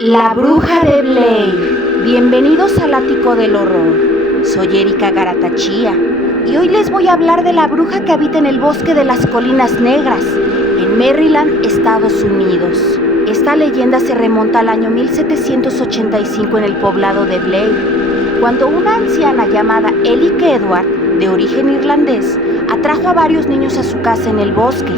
La bruja de Blair. Bienvenidos al ático del horror. Soy Erika Garatachía y hoy les voy a hablar de la bruja que habita en el bosque de las Colinas Negras, en Maryland, Estados Unidos. Esta leyenda se remonta al año 1785 en el poblado de Blair, cuando una anciana llamada Ellie Edward, de origen irlandés, atrajo a varios niños a su casa en el bosque,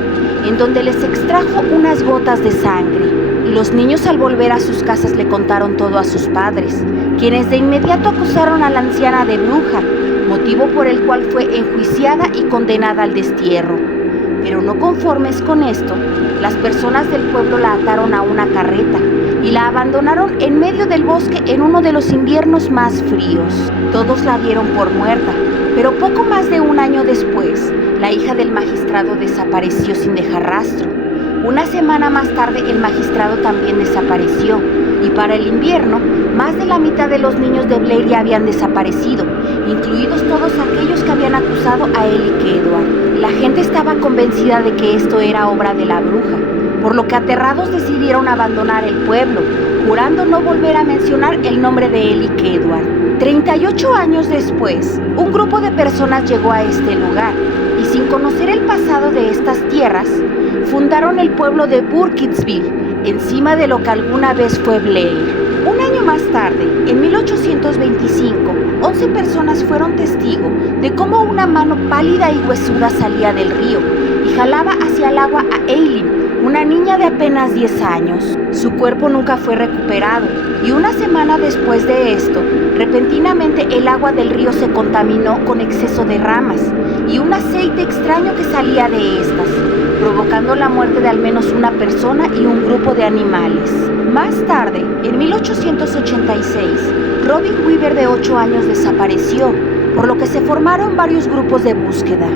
en donde les extrajo unas gotas de sangre. Los niños, al volver a sus casas, le contaron todo a sus padres, quienes de inmediato acusaron a la anciana de bruja, motivo por el cual fue enjuiciada y condenada al destierro. Pero no conformes con esto, las personas del pueblo la ataron a una carreta y la abandonaron en medio del bosque en uno de los inviernos más fríos. Todos la dieron por muerta, pero poco más de un año después, la hija del magistrado desapareció sin dejar rastro. Una semana más tarde, el magistrado también desapareció, y para el invierno, más de la mitad de los niños de Blair ya habían desaparecido, incluidos todos aquellos que habían acusado a Ellie Edward. La gente estaba convencida de que esto era obra de la bruja, por lo que aterrados decidieron abandonar el pueblo, jurando no volver a mencionar el nombre de Ellie Edward. 38 años después, un grupo de personas llegó a este lugar, y sin conocer el pasado de estas tierras, fundaron el pueblo de Burkittsville, encima de lo que alguna vez fue Blair. Un año más tarde, en 1825, 11 personas fueron testigos de cómo una mano pálida y huesuda salía del río y jalaba hacia el agua a Eileen, una niña de apenas 10 años. Su cuerpo nunca fue recuperado, y una semana después de esto, repentinamente el agua del río se contaminó con exceso de ramas y un aceite extraño que salía de estas, provocando la muerte de al menos una persona y un grupo de animales. Más tarde, en 1886, Robin Weaver, de 8 años, desapareció, por lo que se formaron varios grupos de búsqueda.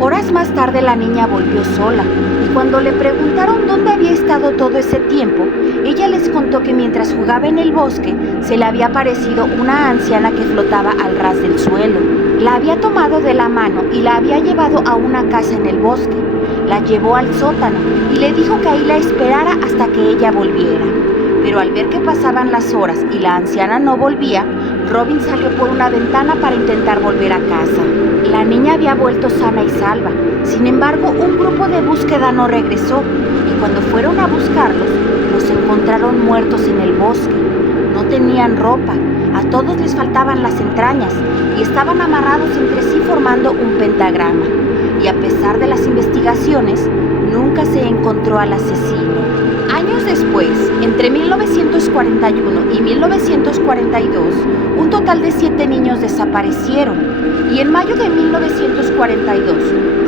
Horas más tarde, la niña volvió sola, y cuando le preguntaron dónde había estado todo ese tiempo, ella les contó que mientras jugaba en el bosque, se le había aparecido una anciana que flotaba al ras del suelo. La había tomado de la mano y la había llevado a una casa en el bosque. La llevó al sótano y le dijo que ahí la esperara hasta que ella volviera. Pero al ver que pasaban las horas y la anciana no volvía, Robin salió por una ventana para intentar volver a casa. La niña había vuelto sana y salva. Sin embargo, un grupo de búsqueda no regresó, y cuando fueron a buscarlos, los encontraron muertos en el bosque. No tenían ropa, a todos les faltaban las entrañas y estaban amarrados entre sí formando un pentagrama. Y a pesar de las investigaciones, nunca se encontró al asesino. Años después, entre 1941 y 1942, un total de 7 niños desaparecieron. Y en mayo de 1942,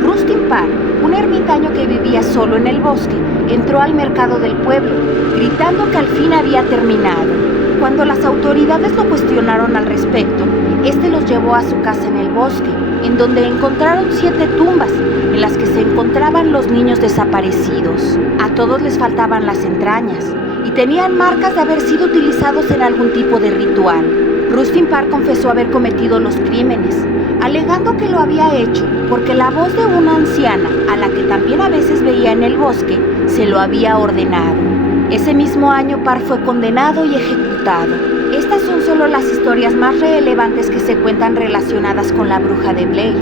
Rustin Parr, un ermitaño que vivía solo en el bosque, entró al mercado del pueblo, gritando que al fin había terminado. Cuando las autoridades lo cuestionaron al respecto, este los llevó a su casa en el bosque, en donde encontraron 7 tumbas en las que se encontraban los niños desaparecidos. A todos les faltaban las entrañas y tenían marcas de haber sido utilizados en algún tipo de ritual. Rustin Parr confesó haber cometido los crímenes, alegando que lo había hecho porque la voz de una anciana, a la que también a veces veía en el bosque, se lo había ordenado. Ese mismo año, Parr fue condenado y ejecutado. Estas son solo las historias más relevantes que se cuentan relacionadas con la bruja de Blair.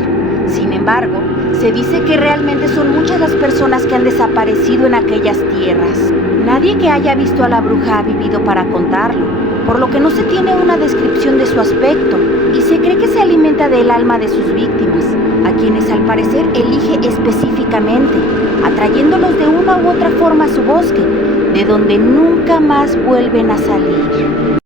Sin embargo, se dice que realmente son muchas las personas que han desaparecido en aquellas tierras. Nadie que haya visto a la bruja ha vivido para contarlo, por lo que no se tiene una descripción de su aspecto, y se cree que se alimenta del alma de sus víctimas, a quienes al parecer elige específicamente, atrayéndolos de una u otra forma a su bosque, de donde nunca más vuelven a salir.